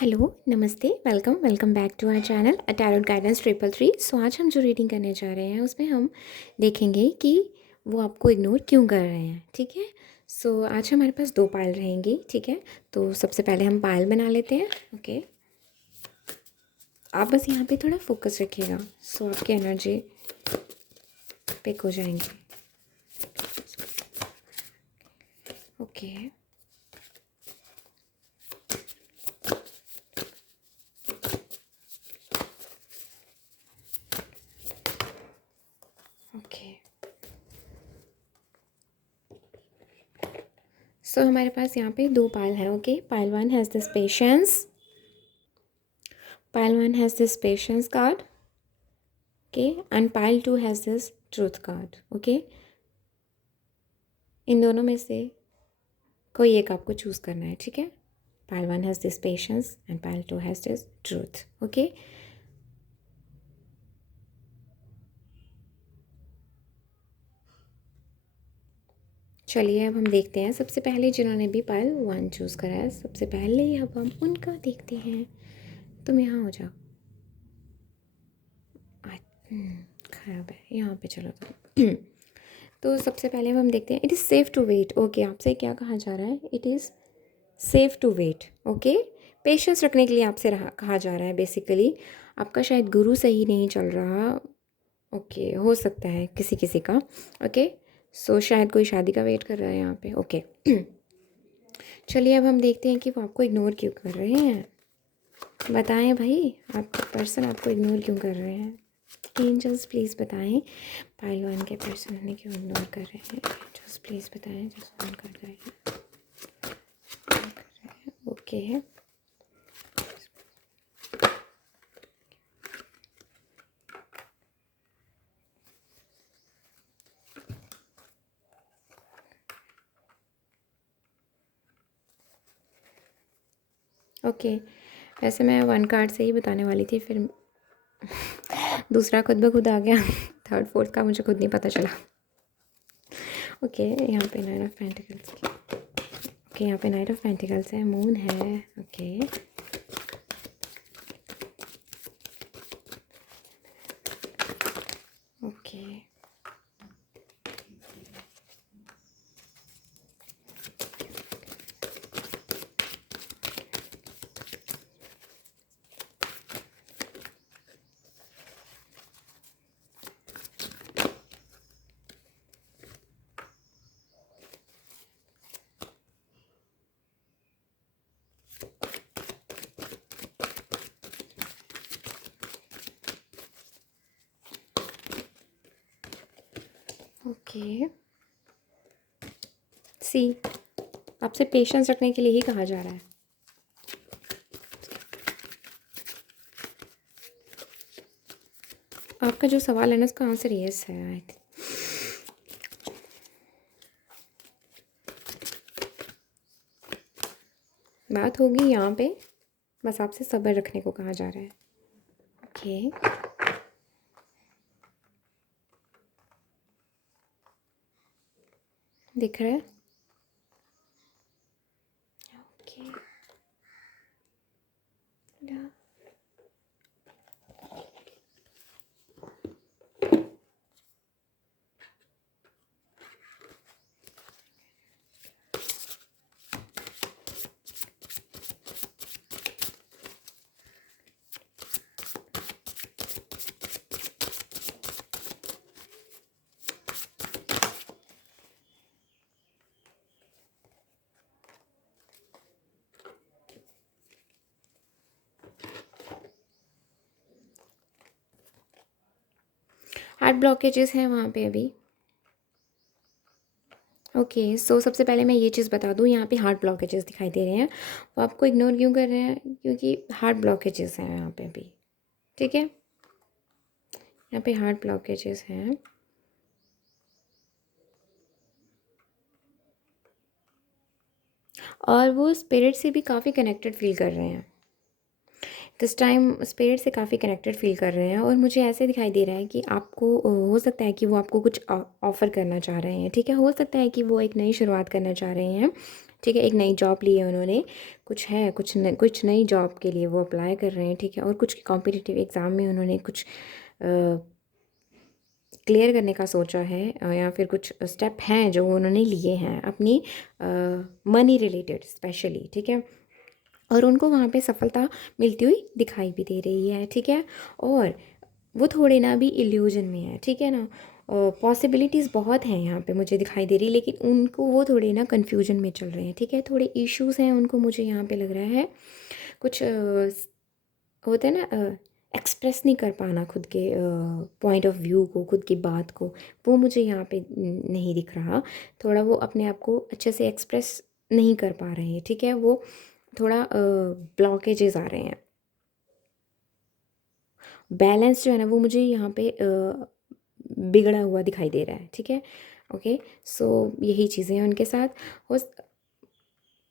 Hello, नमस्ते, welcome welcome back to our channel tarot guidance 333। So आज हम जो रीडिंग करने जा रहे हैं उसमें हम देखेंगे कि वो आपको इग्नोर क्यों कर रहे हैं। ठीक है। सो आज हमारे पास 2 पायल रहेंगी। ठीक है। तो सबसे पहले हम पायल बना लेते हैं। ओके। आप बस यहाँ पे थोड़ा फोकस रखिएगा। सो आपकी एनर्जी पिक हो जाएंगी। ओके। ओके। सो हमारे पास यहाँ पे 2 पायल है। Okay. Payal 1 has this patience. Pile 1 has this patience card, okay, and pile 2 has this truth card, okay. इन दोनों में से कोई एक आपको चूज़ करना है। ठीक है। Pile 1 has this patience and pile 2 has this truth. Okay. चलिए अब हम देखते हैं। सबसे पहले जिन्होंने भी पाइल 1 चूज़ करा है, सबसे पहले अब हम उनका देखते हैं। तुम यहाँ हो जाओ। खराब है, यहाँ पे चलो तुम। तो सबसे पहले हम देखते हैं। It is safe to wait. Okay, आपसे क्या कहा जा रहा है? It is safe to wait. Okay. Patience रखने के लिए आपसे कहा जा रहा है। बेसिकली आपका शायद गुरु सही नहीं चल रहा। ओके, हो सकता है किसी किसी का। ओके। सो शायद कोई शादी का वेट कर रहा है यहाँ पे। ओके। चलिए अब हम देखते हैं कि वो आपको इग्नोर क्यों कर रहे हैं। बताएं भाई, आपका पर्सन आपको इग्नोर क्यों कर रहे हैं। एंजल्स प्लीज़ बताएं, पाइल 1 के पर्सन उन्हें क्यों इग्नोर कर रहे हैं। एंजल्स प्लीज़ बताएं जस्ट वन कर रहे हैं। ओके। ओके। वैसे मैं 1 कार्ड से ही बताने वाली थी, फिर दूसरा खुद ब खुद आ गया। थर्ड फोर्थ का मुझे खुद नहीं पता चला। ओके। यहाँ पे नाइट ऑफ पेंटिकल्स। ओके, यहाँ पे नाइट ऑफ पेंटिकल्स है, मून है। ओके। ओके। ओके। सी, आपसे पेशेंस रखने के लिए ही कहा जा रहा है। आपका जो सवाल है ना, उसका आंसर यस है। आई थिंक बात होगी यहाँ पे, बस आपसे सब्र रखने को कहा जा रहा है। ओके। दिख रहा है। ओके। हार्ट ब्लॉकेजेस हैं वहाँ पे अभी। ओके। सो सबसे पहले मैं ये चीज़ बता दूँ, यहाँ पे हार्ट ब्लॉकेजेस दिखाई दे रहे हैं। वो आपको इग्नोर क्यों कर रहे हैं? क्योंकि हार्ट ब्लॉकेजेस हैं यहाँ पे अभी। ठीक है। यहाँ पे हार्ट ब्लॉकेजेस हैं। और वो स्पिरिट से भी काफ़ी कनेक्टेड फील कर रहे हैं। दिस टाइम स्पिरिट से काफ़ी कनेक्टेड फील कर रहे हैं। और मुझे ऐसे दिखाई दे रहा है कि आपको हो सकता है कि वो आपको कुछ ऑफ़र करना चाह रहे हैं। ठीक है। हो सकता है कि वो एक नई शुरुआत करना चाह रहे हैं। ठीक है। एक नई जॉब ली है उन्होंने, कुछ है, कुछ नई जॉब के लिए वो अप्लाई कर रहे हैं, ठीक है। और कुछ कॉम्पिटिटिव एग्ज़ाम में उन्होंने कुछ क्लियर करने का सोचा है, या फिर कुछ स्टेप हैं जो उन्होंने लिए हैं अपनी मनी रिलेटेड स्पेशली, ठीक है। और उनको वहाँ पे सफलता मिलती हुई दिखाई भी दे रही है, ठीक है। और वो थोड़े ना भी इल्यूजन में है, ठीक है ना। पॉसिबिलिटीज़ बहुत हैं यहाँ पे मुझे दिखाई दे रही, लेकिन उनको वो थोड़े ना कन्फ्यूजन में चल रहे हैं, ठीक है। थोड़े इश्यूज हैं उनको, मुझे यहाँ पे लग रहा है कुछ होता है ना, एक्सप्रेस नहीं कर पाना खुद के पॉइंट ऑफ व्यू को, खुद की बात को, वो मुझे यहाँ पे नहीं दिख रहा। थोड़ा वो अपने आप को अच्छे से एक्सप्रेस नहीं कर पा रहे हैं, ठीक है। वो थोड़ा ब्लॉकेजेस आ रहे हैं। बैलेंस जो है ना वो मुझे यहाँ पे बिगड़ा हुआ दिखाई दे रहा है, ठीक है। ओके, सो यही चीज़ें हैं उनके साथ। हो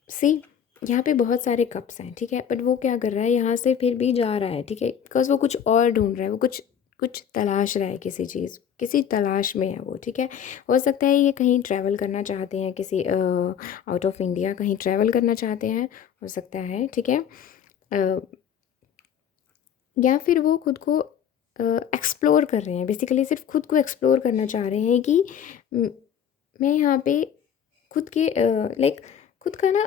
सी यहाँ पे बहुत सारे कप्स हैं, ठीक है। बट वो क्या कर रहा है, यहाँ से फिर भी जा रहा है, ठीक है, बिकॉज वो कुछ और ढूंढ रहा है, वो कुछ कुछ तलाश रहा है, किसी चीज़, किसी तलाश में है वो, ठीक है। हो सकता है ये कहीं ट्रैवल करना चाहते हैं, किसी आउट ऑफ इंडिया कहीं ट्रैवल करना चाहते हैं, हो सकता है, ठीक है। या फिर वो खुद को एक्सप्लोर कर रहे हैं, बेसिकली सिर्फ खुद को एक्सप्लोर करना चाह रहे हैं कि म, मैं यहाँ पे खुद के लाइक खुद का ना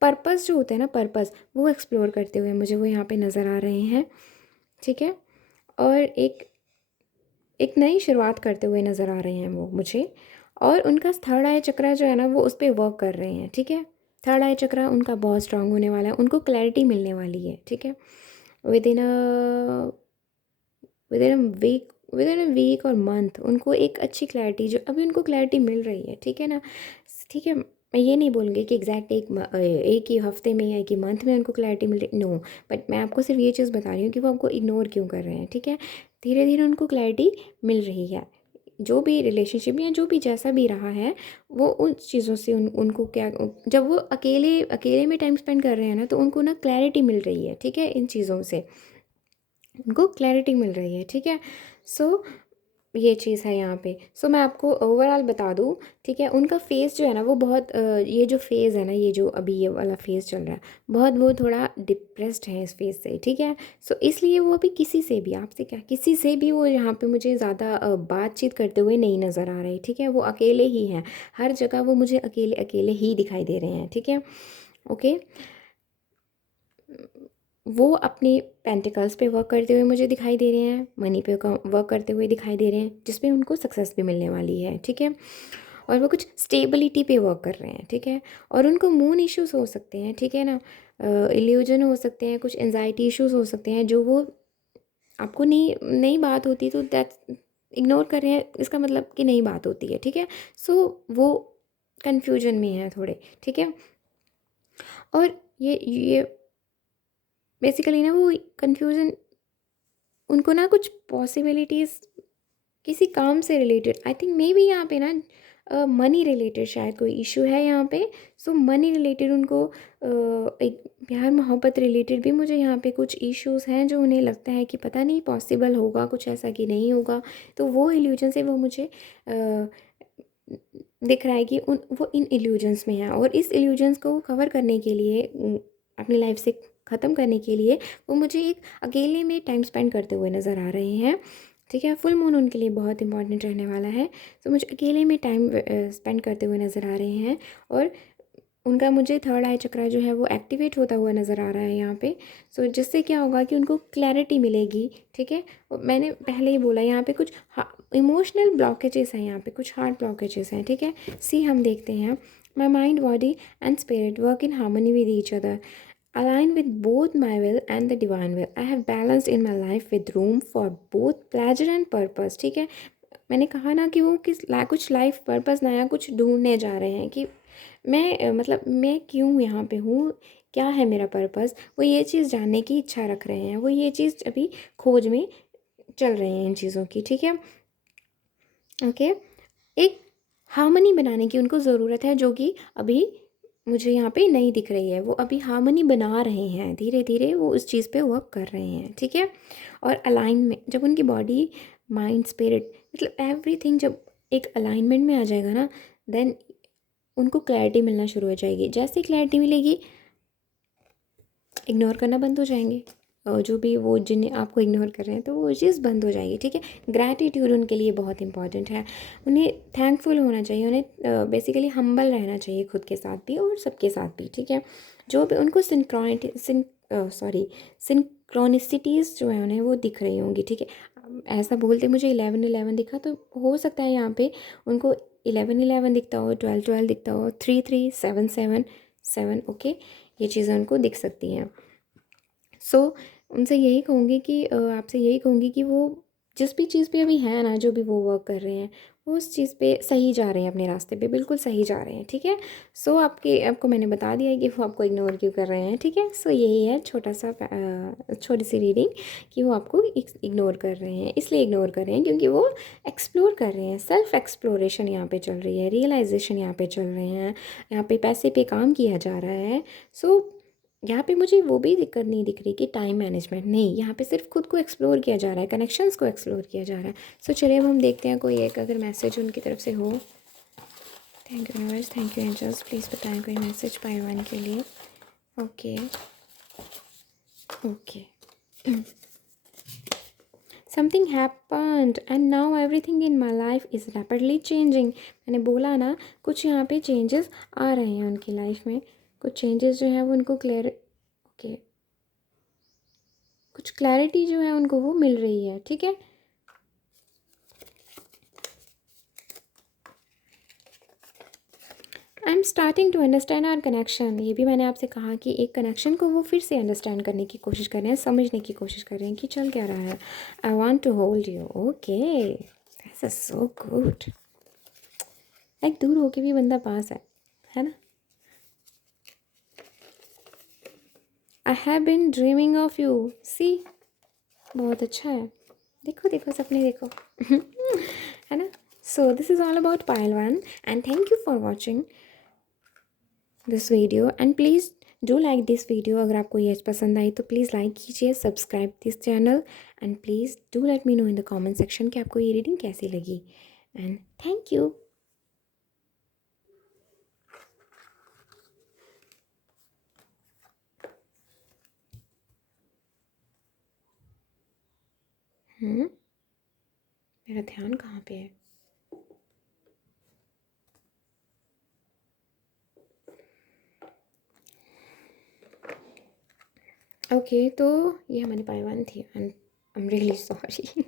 पर्पस जो होता है ना, पर्पस वो एक्सप्लोर करते हुए मुझे वो यहाँ पे नज़र आ रहे हैं, ठीक है। और एक एक नई शुरुआत करते हुए नज़र आ रहे हैं वो मुझे। और उनका थर्ड आई चक्रा जो है ना वो उस पर वर्क कर रहे हैं, ठीक है। थर्ड आई चक्रा उनका बहुत स्ट्रांग होने वाला है, उनको क्लैरिटी मिलने वाली है, ठीक है। Within a within a week और मंथ उनको एक अच्छी क्लैरिटी, जो अभी उनको क्लैरिटी मिल रही है, ठीक है ना। ठीक है, मैं ये नहीं बोलूँगी कि एग्जैक्ट एक ही हफ्ते में या एक ही मंथ में उनको क्लैरिटी मिल रही, नो। बट मैं आपको सिर्फ ये चीज़ बता रही हूँ कि वो आपको इग्नोर क्यों कर रहे हैं, ठीक है। धीरे धीरे उनको क्लैरिटी मिल रही है। जो भी रिलेशनशिप या जो भी जैसा भी रहा है, वो उन चीज़ों से उनको क्या, जब वो अकेले अकेले में टाइम स्पेंड कर रहे हैं ना, तो उनको ना क्लैरिटी मिल रही है, ठीक है। इन चीज़ों से उनको क्लैरिटी मिल रही है, ठीक है। सो ये चीज़ है यहाँ पे। सो मैं आपको ओवरऑल बता दूँ, ठीक है। उनका फेस जो है ना वो बहुत ये जो फेज़ है ना, ये जो अभी ये वाला फेज़ चल रहा है, बहुत वो थोड़ा डिप्रेस्ड है इस फेज़ से, ठीक है। सो इसलिए वो अभी किसी से भी, आपसे क्या, किसी से भी वो यहाँ पे मुझे ज़्यादा बातचीत करते हुए नहीं नज़र आ रही, ठीक है। वो अकेले ही हैं, हर जगह वो मुझे अकेले अकेले ही दिखाई दे रहे हैं, ठीक है। ओके, वो अपने पेंटिकल्स पे वर्क करते हुए मुझे दिखाई दे रहे हैं, मनी पे वर्क करते हुए दिखाई दे रहे हैं, जिसपे उनको सक्सेस भी मिलने वाली है, ठीक है। और वो कुछ स्टेबिलिटी पे वर्क कर रहे हैं, ठीक है। और उनको मून इश्यूज हो सकते हैं, ठीक है ना, इल्यूजन हो सकते हैं, कुछ एंजाइटी इश्यूज हो सकते हैं, जो वो आपको नहीं नई बात होती तो दैट इग्नोर कर रहे हैं, इसका मतलब कि नई बात होती है, ठीक है। सो वो कन्फ्यूजन में है थोड़े, ठीक है। और ये बेसिकली ना वो कन्फ्यूज़न, उनको ना कुछ पॉसिबिलिटीज़ किसी काम से related, I think may be यहाँ पे ना मनी रिलेटेड शायद कोई इशू है यहाँ पे। सो मनी रिलेटेड उनको एक प्यार मोहब्बत रिलेटेड भी मुझे यहाँ पे कुछ इश्यूज हैं, जो उन्हें लगता है कि पता नहीं पॉसिबल होगा कुछ ऐसा कि नहीं होगा। तो वो इल्यूजन से वो मुझे दिख रहा है कि वो इन इल्यूजन्स में है, और इस इल्यूजन्स को कवर करने के लिए अपनी लाइफ से ख़त्म करने के लिए वो मुझे एक अकेले में टाइम स्पेंड करते हुए नज़र आ रहे हैं, ठीक है। फुल मून उनके लिए बहुत इंपॉर्टेंट रहने वाला है, तो मुझे अकेले में टाइम स्पेंड करते हुए नज़र आ रहे हैं। और उनका मुझे थर्ड आई चक्रा जो है वो एक्टिवेट होता हुआ नज़र आ रहा है यहाँ पे। सो जिससे क्या होगा कि उनको क्लैरिटी मिलेगी, ठीक है। और मैंने पहले ही बोला यहाँ पे कुछ इमोशनल ब्लॉकेजेस हैं, यहाँ पे कुछ हार्ट ब्लॉकेजेस हैं, ठीक है। सी हम देखते हैं, my mind body and spirit work in harmony with each other, align with both my will and the divine will. I have balanced in my life with room for both pleasure and purpose, ठीक है। मैंने कहा ना कि वो कुछ life purpose नया कुछ ढूंढने जा रहे हैं, कि मैं मतलब मैं क्यों यहाँ पे हूँ, क्या है मेरा पर्पस, वो ये चीज़ जानने की इच्छा रख रहे हैं, वो ये चीज़ अभी खोज में चल रहे हैं इन चीज़ों की, ठीक है। ओके, एक हार्मनी बनाने की उनको ज़रूरत है, जो कि अभी मुझे यहाँ पे नहीं दिख रही है। वो अभी हार्मनी बना रहे हैं, धीरे धीरे वो उस चीज़ पे वर्क कर रहे हैं, ठीक है। और अलाइनमेंट, जब उनकी बॉडी माइंड स्पिरिट मतलब एवरीथिंग जब एक अलाइनमेंट में आ जाएगा ना, देन उनको क्लैरिटी मिलना शुरू हो जाएगी। जैसे क्लैरिटी मिलेगी, इग्नोर करना बंद हो जाएंगे। जो भी वो जिन्हें आपको इग्नोर कर रहे हैं तो वो चीज़ बंद हो जाएगी, ठीक है। ग्रैटिट्यूड उनके लिए बहुत इंपॉर्टेंट है। उन्हें थैंकफुल होना चाहिए, उन्हें बेसिकली हम्बल रहना चाहिए खुद के साथ भी और सबके साथ भी, ठीक है। जो भी उनको सिंक्रोनिसिटीज़ जो है उन्हें वो दिख रही होंगी, ठीक है। ऐसा बोलते मुझे 11-11 दिखा, तो हो सकता है यहाँ पे उनको 11-11 दिखता हो, 12-12 दिखता हो, 3-3, 7-7, 7, ओके। ये चीज़ें उनको दिख सकती हैं। सो उनसे यही कहूँगी कि आपसे यही कहूँगी कि वो जिस भी चीज़ पे अभी है ना, जो भी वो वर्क कर रहे हैं, वो उस चीज़ पे सही जा रहे हैं, अपने रास्ते पे बिल्कुल सही जा रहे हैं, ठीक है। सो आपको मैंने बता दिया है कि वो आपको इग्नोर क्यों कर रहे हैं, ठीक है। सो यही है छोटी सी रीडिंग कि वो आपको इग्नोर कर रहे हैं, इसलिए इग्नोर कर रहे हैं क्योंकि वो एक्सप्लोर कर रहे हैं। सेल्फ एक्सप्लोरेशन यहाँ पे चल रही है, रियलाइजेशन यहाँ पे चल रहे हैं, यहाँ पे पैसे पे काम किया जा रहा है। सो यहाँ पे मुझे वो भी दिक्कत नहीं दिख रही कि टाइम मैनेजमेंट नहीं, यहाँ पे सिर्फ खुद को एक्सप्लोर किया जा रहा है, कनेक्शंस को एक्सप्लोर किया जा रहा है। सो चलिए अब हम देखते हैं कोई एक अगर मैसेज उनकी तरफ से हो। Thank you universe, thank you angels, please बताएं कोई मैसेज पाई 1 के लिए। Okay okay. Something happened and now everything in my life is rapidly changing. मैंने बोला ना, कुछ यहाँ पे चेंजेस आ रहे हैं उनकी लाइफ में, कुछ चेंजेस जो हैं वो उनको ओके, कुछ क्लैरिटी जो है उनको वो मिल रही है, ठीक है। I am starting to understand our connection. ये भी मैंने आपसे कहा कि एक कनेक्शन को वो फिर से अंडरस्टैंड करने की कोशिश कर रहे हैं, समझने की कोशिश कर रहे हैं कि चल क्या रहा है। I want to hold you, okay, that's so good. Like दूर होके भी बंदा पास है ना। I have been dreaming of you, see, बहुत अच्छा है। देखो देखो सपने देखो है ना। So this is all about Payal 1 and thank you for watching this video and please do like this video. अगर आपको ये पसंद आई तो प्लीज़ लाइक कीजिए, subscribe this channel and please do let me know in the comment section कि आपको ये रीडिंग कैसी लगी एंड थैंक यू। मेरा ध्यान कहाँ पे है? ओके तो ये हमारी पायल 1 थी and I am really sorry.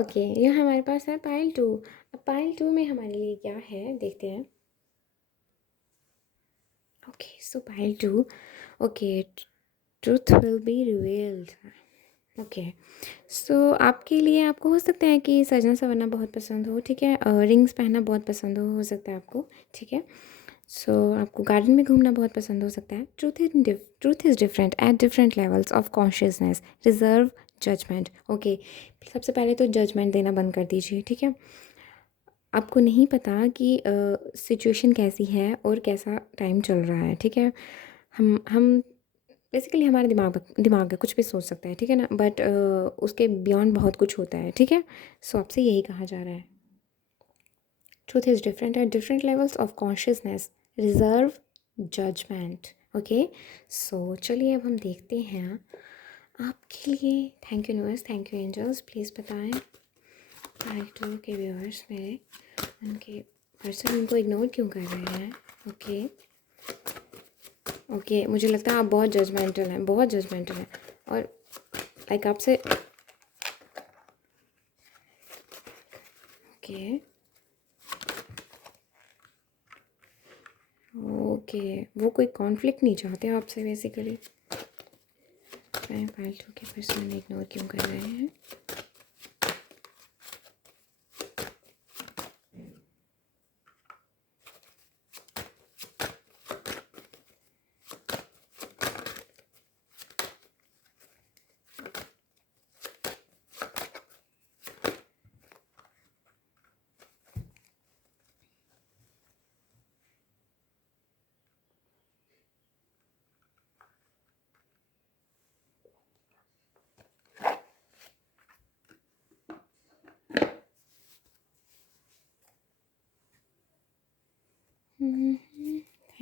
Okay, ये हमारे पास है पायल 2। अब पायल 2 में हमारे लिए क्या है देखते हैं। Okay so Payal 2, okay, truth will be revealed. Okay so आपके लिए, आपको हो सकता है कि सजना संवरना बहुत पसंद हो, ठीक है। रिंग्स पहनना बहुत पसंद हो सकता है आपको, ठीक है। सो आपको गार्डन में घूमना बहुत पसंद हो सकता है। Truth is different at different levels of consciousness, reserve judgement. Okay, सबसे पहले तो जजमेंट देना बंद कर दीजिए, ठीक है। आपको नहीं पता कि सिचुएशन कैसी है और कैसा टाइम चल रहा है, ठीक है। हम बेसिकली हमारा दिमाग है, कुछ भी सोच सकता है, ठीक है ना, बट उसके बियॉन्ड बहुत कुछ होता है, ठीक है। सो आपसे यही कहा जा रहा है, truth is different at different levels of consciousness, reserve judgement. Okay so चलिए अब हम देखते हैं आपके लिए। Thank you universe, thank you angels, please बताएं पार्ट 2 के व्यूअर्स मेरे, उनके पर्सन उनको इग्नोर क्यों कर रहे हैं। ओके ओके, मुझे लगता है आप बहुत जजमेंटल हैं, बहुत जजमेंटल हैं और लाइक आपसे ओके ओके, वो कोई कॉन्फ्लिक्ट नहीं चाहते आपसे बेसिकली। मैं फालतू के पर्सन इग्नोर क्यों कर रहे हैं।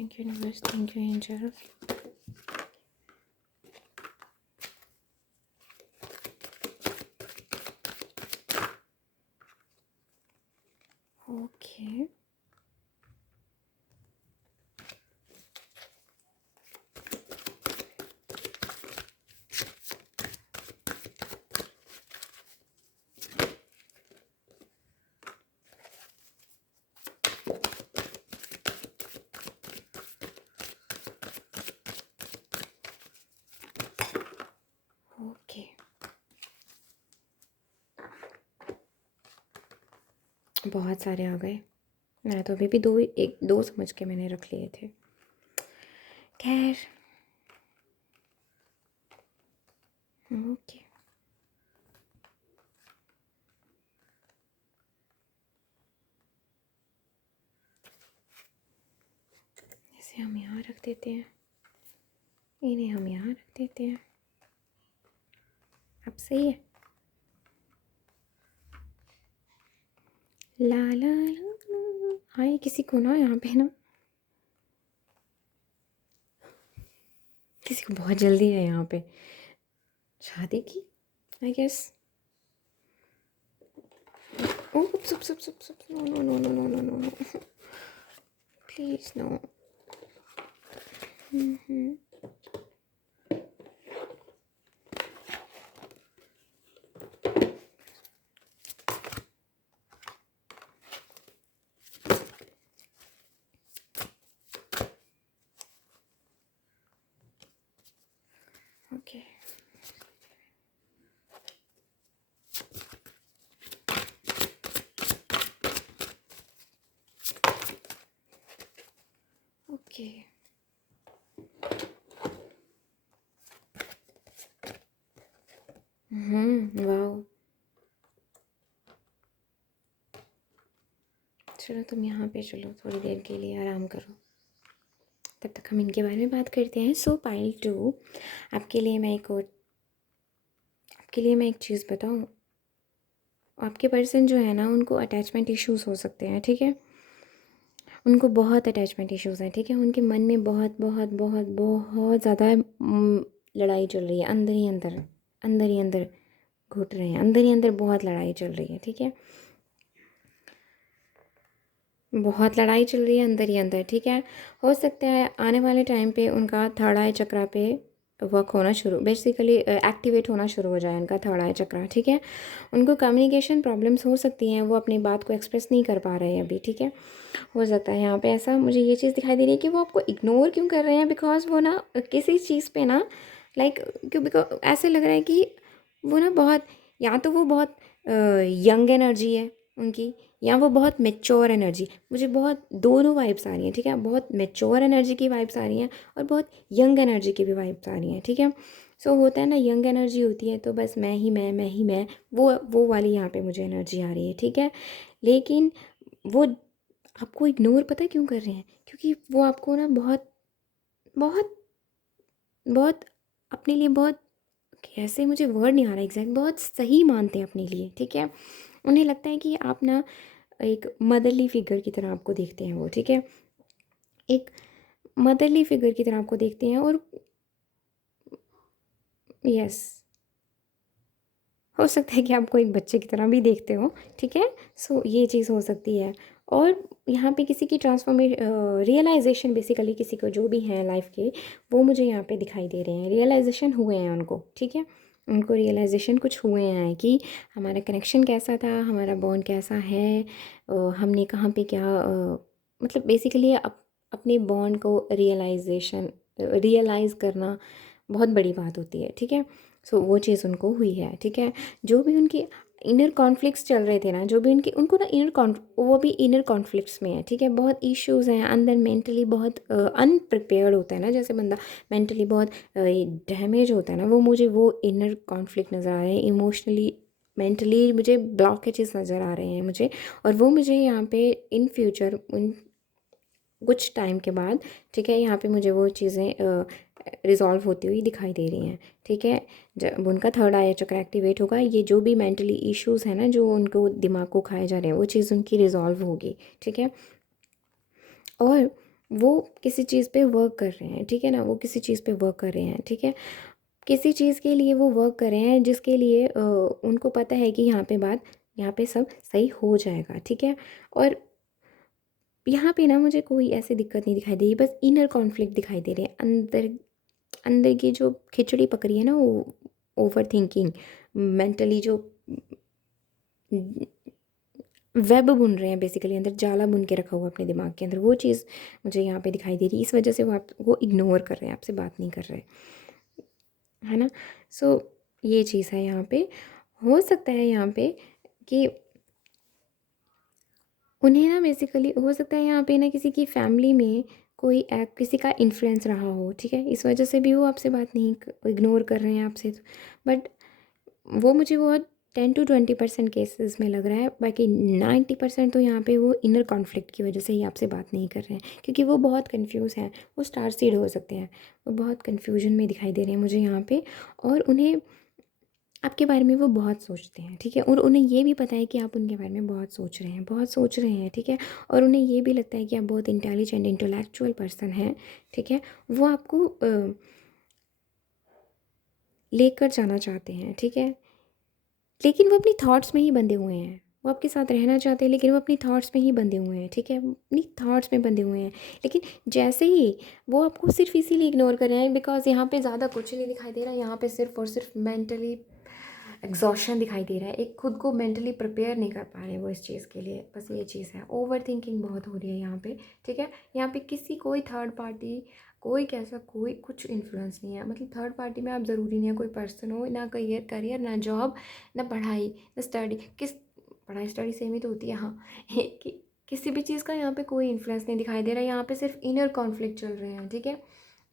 Thank you universe, thank you angel. Okay okay, बहुत सारे आ गए। मैं तो अभी भी दो समझ के मैंने रख लिए थे। खैर ओके, इसे हम यहाँ रख देते हैं, इन्हें हम यहाँ रख देते हैं। अब सही है। ला ला ला ला। हाँ, ये किसी को ना यहाँ पे ना, किसी को बहुत जल्दी है यहाँ पे शादी की, I guess. Oh, no, no, no, no, no, no, no, no. Please, no. Okay. Okay. Wow. चलो तुम यहाँ पे चलो, थोड़ी देर के लिए आराम करो, तब तक हम इनके बारे में बात करते हैं। सो पाइल 2, आपके लिए मैं एक चीज़ बताऊँ। आपके पर्सन जो है ना, उनको अटैचमेंट इश्यूज़ हो सकते हैं, ठीक है। उनको बहुत अटैचमेंट इश्यूज़ हैं, ठीक है। उनके मन में बहुत बहुत बहुत बहुत ज़्यादा लड़ाई चल रही है, अंदर ही अंदर घुट रहे हैं, अंदर ही अंदर बहुत लड़ाई चल रही है, ठीक है। बहुत लड़ाई चल रही है अंदर ही अंदर, ठीक है। हो सकता है आने वाले टाइम पे उनका थर्ड आई चक्रा पे वर्क होना शुरू, बेसिकली एक्टिवेट होना शुरू हो जाए उनका थर्ड आई चक्रा, ठीक है। उनको कम्युनिकेशन प्रॉब्लम्स हो सकती हैं, वो अपनी बात को एक्सप्रेस नहीं कर पा रहे हैं अभी, ठीक है। हो सकता है यहाँ पे ऐसा मुझे ये चीज़ दिखाई दे रही है कि वो आपको इग्नोर क्यों कर रहे हैं, बिकॉज वो ना किसी चीज़ पे ना लाइक क्यों, बिकॉज ऐसे लग रहा है कि वो ना बहुत, या तो वो बहुत यंग एनर्जी है उनकी, या वो बहुत मेच्योर एनर्जी, मुझे बहुत दोनों वाइब्स आ रही हैं, ठीक है। बहुत मेच्योर एनर्जी की वाइब्स आ रही हैं और बहुत यंग एनर्जी की भी वाइब्स आ रही हैं, ठीक है। सो होता है ना, यंग एनर्जी होती है तो बस मैं ही मैं, वो वाली यहाँ पे मुझे एनर्जी आ रही है, ठीक है। लेकिन वो आपको इग्नोर पता है क्यों कर रहे हैं, क्योंकि वो आपको ना बहुत बहुत बहुत अपने लिए बहुत, कैसे मुझे वर्ड नहीं आ रहा एग्जैक्ट, बहुत सही मानते हैं अपने लिए, ठीक है। उन्हें लगता है कि आप ना एक मदरली फिगर की तरह आपको देखते हैं वो, ठीक है। एक मदरली फिगर की तरह आपको देखते हैं, और यस, हो सकता है कि आपको एक बच्चे की तरह भी देखते हो, ठीक है। सो ये चीज़ हो सकती है। और यहाँ पे किसी की रियलाइजेशन, बेसिकली किसी को जो भी है लाइफ के, वो मुझे यहाँ पे दिखाई दे रहे हैं, रियलाइजेशन हुए हैं उनको, ठीक है। उनको रियलाइजेशन कुछ हुए हैं कि हमारा कनेक्शन कैसा था, हमारा बॉन्ड कैसा है, हमने कहाँ पे क्या मतलब बेसिकली अपने बॉन्ड को रियलाइज़ करना बहुत बड़ी बात होती है, ठीक है। सो वो चीज़ उनको हुई है, ठीक है। जो भी उनकी इनर कॉन्फ्लिक्ट्स चल रहे थे ना, जो भी उनको ना वो भी इनर कॉन्फ्लिक्ट्स में है, ठीक है। बहुत इश्यूज़ हैं अंदर, मेंटली बहुत अनप्रिपेयर्ड होता है ना, जैसे बंदा मेंटली बहुत डैमेज होता है ना, वो मुझे वो इनर कॉन्फ्लिक्ट नज़र आ रहे हैं, इमोशनली मेंटली मुझे ब्लॉकेजेस नज़र आ रहे हैं मुझे। और वो मुझे यहाँ पे इन फ्यूचर उन कुछ टाइम के बाद, ठीक है, यहाँ पे मुझे वो चीज़ें रिज़ॉल्व होती हुई दिखाई दे रही हैं, ठीक है। जब उनका थर्ड आई चक्र एक्टिवेट होगा, ये जो भी मेंटली इश्यूज़ हैं ना, जो उनको दिमाग को खाए जा रहे हैं, वो चीज़ उनकी रिज़ॉल्व होगी, ठीक है। और वो किसी चीज़ पे वर्क कर रहे हैं, ठीक है ना, वो किसी चीज़ पे वर्क कर रहे हैं, ठीक है। किसी चीज़ के लिए वो वर्क कर रहे हैं जिसके लिए उनको पता है कि यहाँ पे सब सही हो जाएगा, ठीक है। और यहाँ पे ना मुझे कोई ऐसी दिक्कत नहीं दिखाई दे रही, बस इनर कॉन्फ्लिक्ट दिखाई दे रहे हैं, अंदर अंदर की जो खिचड़ी पक रही है ना, वो ओवर थिंकिंग, मेंटली जो वेब बुन रहे हैं, बेसिकली अंदर जाला बुन के रखा हुआ अपने दिमाग के अंदर, वो चीज़ मुझे यहाँ पे दिखाई दे रही है। इस वजह से वो इग्नोर कर रहे हैं, आपसे बात नहीं कर रहे, है ना। सो ये चीज़ है यहाँ पे। हो सकता है यहाँ पे कि उन्हें ना बेसिकली हो सकता है यहाँ पे ना किसी की फैमिली में कोई किसी का इन्फ्लुएंस रहा हो, ठीक है, इस वजह से भी वो आपसे बात नहीं, इग्नोर कर रहे हैं आपसे। बट वो मुझे बहुत 10 to 20% केसेस में लग रहा है, बाकी 90% तो यहाँ पे वो इनर कॉन्फ्लिक्ट की वजह से ही आपसे बात नहीं कर रहे हैं, क्योंकि वो बहुत कंफ्यूज हैं। वो स्टार सीड हो सकते हैं, वो बहुत कन्फ्यूजन में दिखाई दे रहे हैं मुझे यहाँ पे। और उन्हें आपके बारे में वो बहुत सोचते हैं, ठीक है, और उन्हें ये भी पता है कि आप उनके बारे में बहुत सोच रहे हैं, बहुत सोच रहे हैं, ठीक है। और उन्हें ये भी लगता है कि आप बहुत इंटेलिजेंट इंटेलेक्चुअल पर्सन हैं, ठीक है। वो आपको लेकर जाना चाहते हैं, ठीक है, लेकिन वो अपनी थॉट्स में ही बंधे हुए हैं। वो आपके साथ रहना चाहते हैं, लेकिन वो अपनी थॉट्स में ही बंधे हुए हैं, ठीक है, वो अपनी थॉट्स में बंधे हुए हैं। लेकिन जैसे ही वो आपको सिर्फ इसीलिए इग्नोर कर रहे हैं बिकॉज यहाँ पे ज़्यादा कुछ नहीं दिखाई दे रहा है, यहाँ पे सिर्फ और सिर्फ मेंटली एग्जॉशन दिखाई दे रहा है, एक खुद को मेंटली प्रिपेयर नहीं कर पा रहे वो इस चीज़ के लिए, बस ये चीज़ है। ओवर थिंकिंग बहुत हो रही है यहाँ पे, ठीक है। यहाँ पे किसी कोई थर्ड पार्टी, कोई कैसा कोई कुछ इन्फ्लुएंस नहीं है, मतलब थर्ड पार्टी में आप ज़रूरी नहीं है कोई पर्सन हो, ना करियर करियर, ना जॉब, ना पढ़ाई, ना स्टडी, पढ़ाई स्टडी सेम ही तो होती है, हाँ। किसी भी चीज़ का यहाँ पे कोई इन्फ्लुएंस नहीं दिखाई दे रहा है, यहाँ पे सिर्फ इनर कॉन्फ्लिक्ट चल रहे हैं, ठीक है,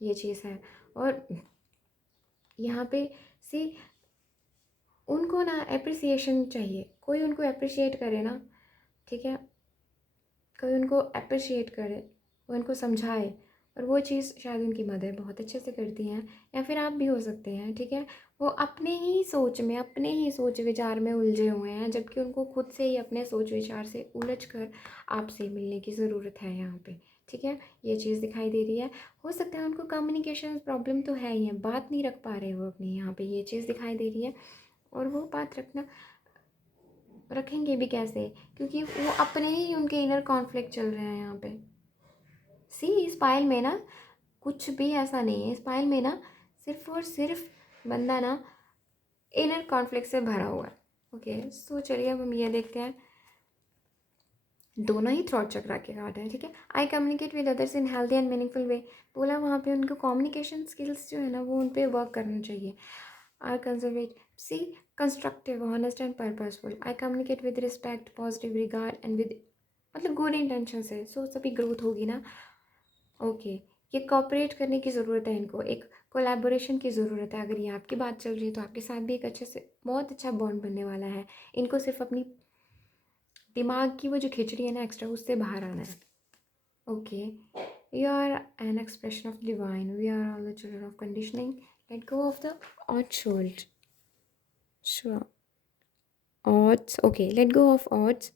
ये चीज़ है। और यहाँ पे सी उनको ना अप्रिसिएशन चाहिए, कोई उनको अप्रिशिएट करे ना, ठीक है, कोई उनको अप्रिशिएट करे, वो उनको समझाए। और वो चीज़ शायद उनकी मदर बहुत अच्छे से करती हैं, या फिर आप भी हो सकते हैं, ठीक है। वो अपने ही सोच में, अपने ही सोच विचार में उलझे हुए हैं, जबकि उनको खुद से ही अपने सोच विचार से उलझ कर आपसे मिलने की ज़रूरत है यहाँ पे, ठीक है, ये चीज़ दिखाई दे रही है। हो सकता है उनको कम्युनिकेशन प्रॉब्लम तो है ही है, बात नहीं रख पा रहे वो अपनी, यहाँ पे ये चीज़ दिखाई दे रही है। और वो बात रखेंगे भी कैसे, क्योंकि वो अपने ही उनके इनर कॉन्फ्लिक्ट चल रहे हैं यहाँ पे। सी इस पाइल में ना कुछ भी ऐसा नहीं है, इस पाइल में ना सिर्फ और सिर्फ बंदा ना इनर कॉन्फ्लिक्ट से भरा हुआ है। ओके, सो चलिए अब हम ये देखते हैं, दोनों ही थ्रॉट चक्रा के कार्ड है, ठीक है। आई communicate with others in healthy and meaningful वे, बोला वहाँ पे उनको कम्युनिकेशन स्किल्स जो है ना वो उन पर वर्क करना चाहिए। Are conservative see constructive honest and purposeful, I communicate with respect positive regard and with, मतलब गुड इंटेंशन से, सो सभी ग्रोथ होगी ना। ओके, ये कॉपरेट करने की ज़रूरत है, इनको एक कोलैबोरेशन की ज़रूरत है। अगर ये आपकी बात चल रही है तो आपके साथ भी एक अच्छे से बहुत अच्छा बॉन्ड बनने वाला है। इनको सिर्फ अपनी दिमाग की वो जो खिचड़ी है ना एक्स्ट्रा, उससे बाहर आना है। Okay, you are an expression of divine, we are all the children of conditioning, let go of the odd should odds, okay, let go of odds,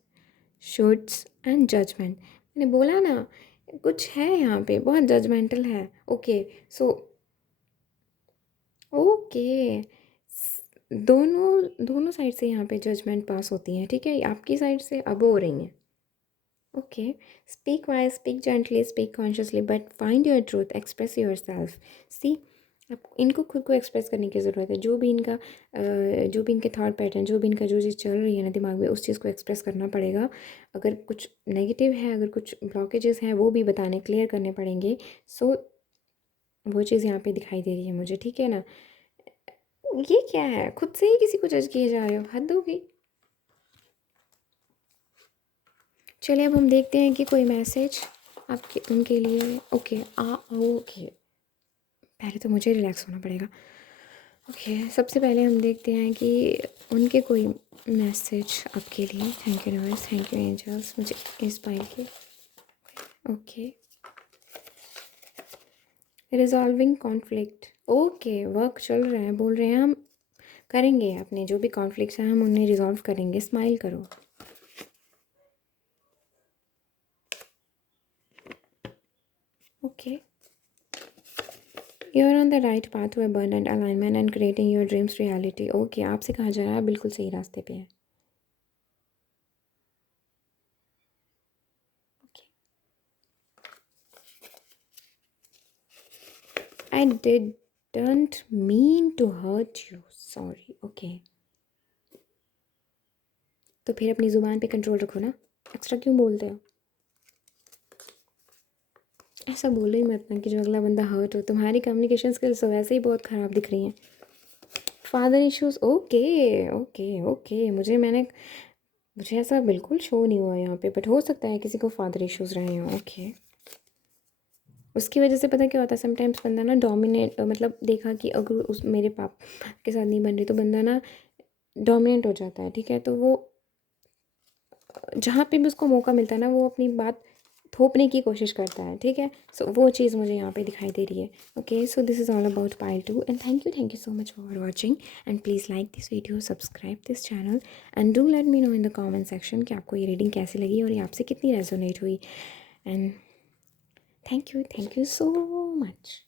shoulds and judgement. मैंने बोला ना कुछ है यहाँ पे, बहुत जजमेंटल है। ओके, सो ओके, दोनों दोनों साइड से यहाँ पे जजमेंट पास होती हैं, ठीक है, आपकी साइड से अब हो रही हैं। Okay, speak wise, speak gently, speak consciously, but find your truth, express yourself. See आपको इनको खुद को एक्सप्रेस करने की ज़रूरत है, जो भी इनके थॉट पैटर्न, जो भी इनका जो चीज़ चल रही है ना दिमाग में, उस चीज़ को एक्सप्रेस करना पड़ेगा। अगर कुछ नेगेटिव है, अगर कुछ ब्लॉकेजेस हैं, वो भी बताने, क्लियर करने पड़ेंगे। सो वो चीज़ यहाँ पे दिखाई दे रही है मुझे, ठीक है ना। ये क्या है, खुद से ही किसी को जज किए जा रहे हो, हद होगी। चलिए अब हम देखते हैं कि कोई मैसेज आपके उनके लिए। ओके ओके, पहले तो मुझे रिलैक्स होना पड़ेगा। ओके, सबसे पहले हम देखते हैं कि उनके कोई मैसेज आपके लिए। Thank you universe, thank you angels, मुझे इस पाइल के। Okay, resolving conflict, okay, work चल रहा है, बोल रहे हैं हम करेंगे, अपने जो भी कॉन्फ्लिक्ट्स हैं हम उन्हें रिजॉल्व करेंगे। स्माइल करो। Okay, you are on the right path to abundant alignment and creating your dreams reality. Okay, आपसे कहा जा रहा है बिल्कुल सही रास्ते पे है। I didn't mean to hurt you, sorry. Okay, तो फिर अपनी ज़ुबान पे कंट्रोल रखो ना, एक्स्ट्रा क्यों बोलते हो? ऐसा बोलो ही मत ना कि जो अगला बंदा हर्ट हो। तुम्हारी कम्युनिकेशन स्किल्स तो वैसे ही बहुत ख़राब दिख रही हैं। Father issues, okay okay okay, मुझे ऐसा बिल्कुल शो नहीं हुआ यहाँ पे, बट हो सकता है किसी को फादर इश्यूज़ रहे हों। ओके, उसकी वजह से पता क्या होता है, समटाइम्स बंदा ना डोमिनेट, मतलब देखा कि अगर उस मेरे पापा के साथ नहीं बन रही तो बंदा ना डोमिनेंट हो जाता है, ठीक है? तो वो जहाँ पे भी उसको मौका मिलता है ना, वो अपनी बात थोपने की कोशिश करता है, ठीक है? सो वो चीज़ मुझे यहाँ पे दिखाई दे रही है। Okay, so this is all about part 2 and thank you so much for watching and please like this video, subscribe this channel and do let me know in the comment section कि आपको ये reading कैसी लगी और ये आपसे कितनी resonate हुई। And thank you so much.